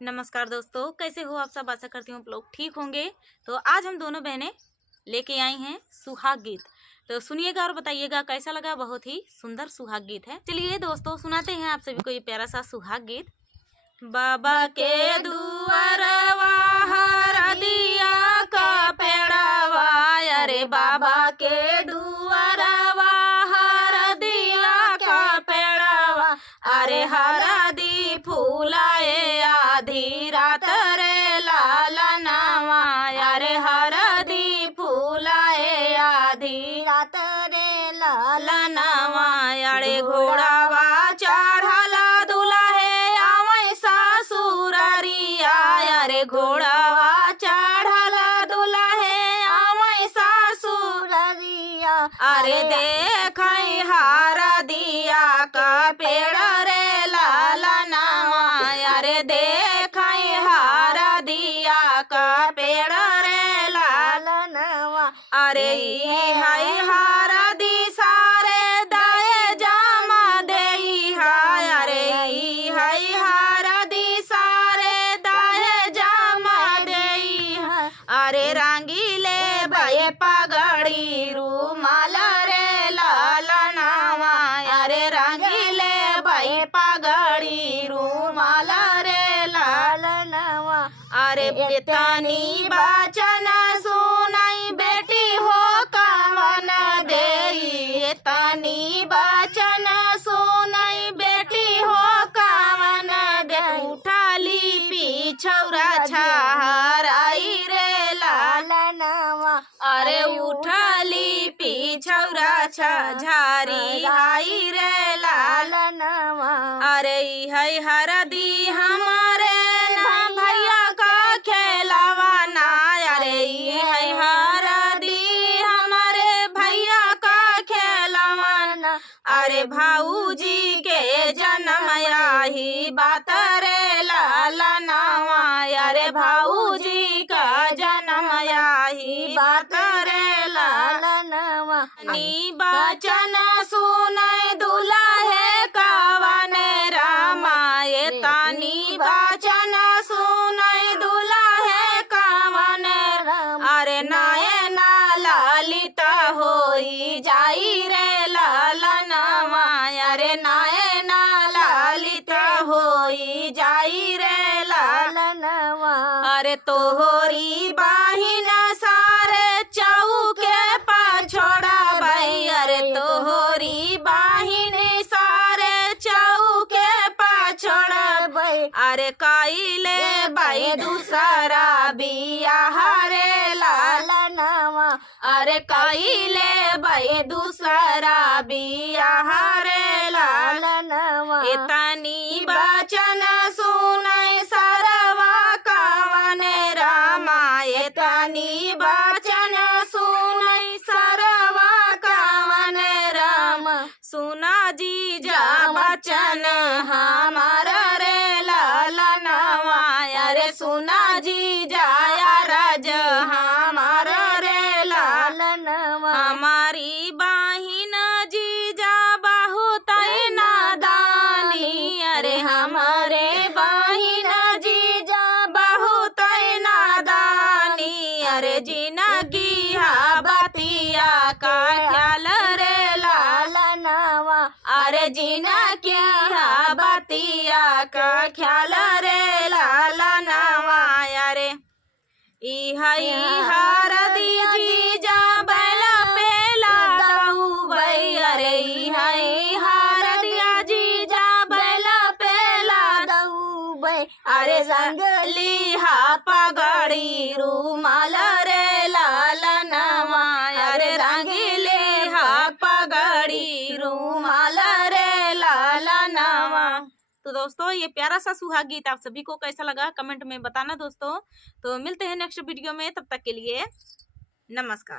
नमस्कार दोस्तों, कैसे हो आप सब। आशा करती हूँ आप लोग ठीक होंगे। तो आज हम दोनों बहनें लेके आई हैं सुहाग गीत। तो सुनिएगा और बताइएगा कैसा लगा। बहुत ही सुंदर सुहाग गीत है। चलिए दोस्तों सुनाते हैं आप सभी को ये प्यारा सा सुहाग गीत। बाबा के दुआरवा हरदिया का पेड़वा, अरे बाबा के दुआरवा हरदिया का पेड़वा, अरे हरदी फूलाए आधी रात रे लालनावा, अरे हरदी फूलाए आधी रात रे लालनावा, अरे घोड़ावा चढ़ला दुल्हे आवै सासुररिया, अरे घोड़ावा चढ़ला दुल्हे आवै सासुररिया, अरे देखै हरदिया का पेड़ रे लालनावा, अरे देखै हरदिया का पेड़ रे लालनावा, अरे हाय हरदी सारे दाए जामा देई हाय, अरे हाय हरदी सारे दाए जामा देई हाय, अरे रंगीले भये पगड़ी रूमाल रे लालनावा, अरे रंगीले भये पगड़ी रूमाल रे लालनावा, अरे बेतानी बचन सुनाई बेटी हो कवन देई, तानी बचन सुनाई बेटी हो कवन दे, उठाली पिछौरा छहराई रे लालनावा, अरे उठाली पिछौरा झारी हाई रे लालनावा, अरे है हरदी हमारे भैया का खेलावा ना, अरे है हरदी हमारे भैया का खेलावा ना, अरे भाऊजी के जन्म आही बात रे लालनावा, अरे भाऊजी का जन्म आही बात रे लालनावा, नी बचन सुनै दुल्हे कवन रामाए, तानी बचन सुनै दुल्हे कवन राम, अरे नयन ललित होई जाई रे लालनावा, अरे नयन ललित होई जाई रे लालनावा, अरे तोहरी बाहिन सारे चौके पाछोड़ा भाई, अरे तोहरी बाहिन सारे चौके पाछोड़ा भाई, अरे काइले भाई दूसरा बियाह रे लालनावा, अरे काइले भाई दूसरा बियाह रे लालनावा, इतनी बचन सुनै सरवा कवन रामा, इतनी बचन सुनै सरवा कवन राम, सुना जीजा बचन हमार रे लालनावा, अरे सुना जीजा राज हमार रे लालनावा, हमारी बाहिन जीजा बहुत नादानी, अरे हमारे बाहिन जीजा बहुत नादानी, अरे जिनगी बतिया का ख्याल रे लालनावा, अरे जिनगी बतिया का ख्याल रे लालनावा, अरे हरदी जीजा बैल पेला दऊबई, अरे हरदिया जीजा बैल पेला दऊबई, अरे संगली पगड़ी रूमाल रे लालनावा, अरे रंगीले पगड़ी रूमाल रे लालनावा। तो दोस्तों ये प्यारा सा सुहाग गीत आप सभी को कैसा लगा कमेंट में बताना दोस्तों। तो मिलते हैं नेक्स्ट वीडियो में, तब तक के लिए नमस्कार।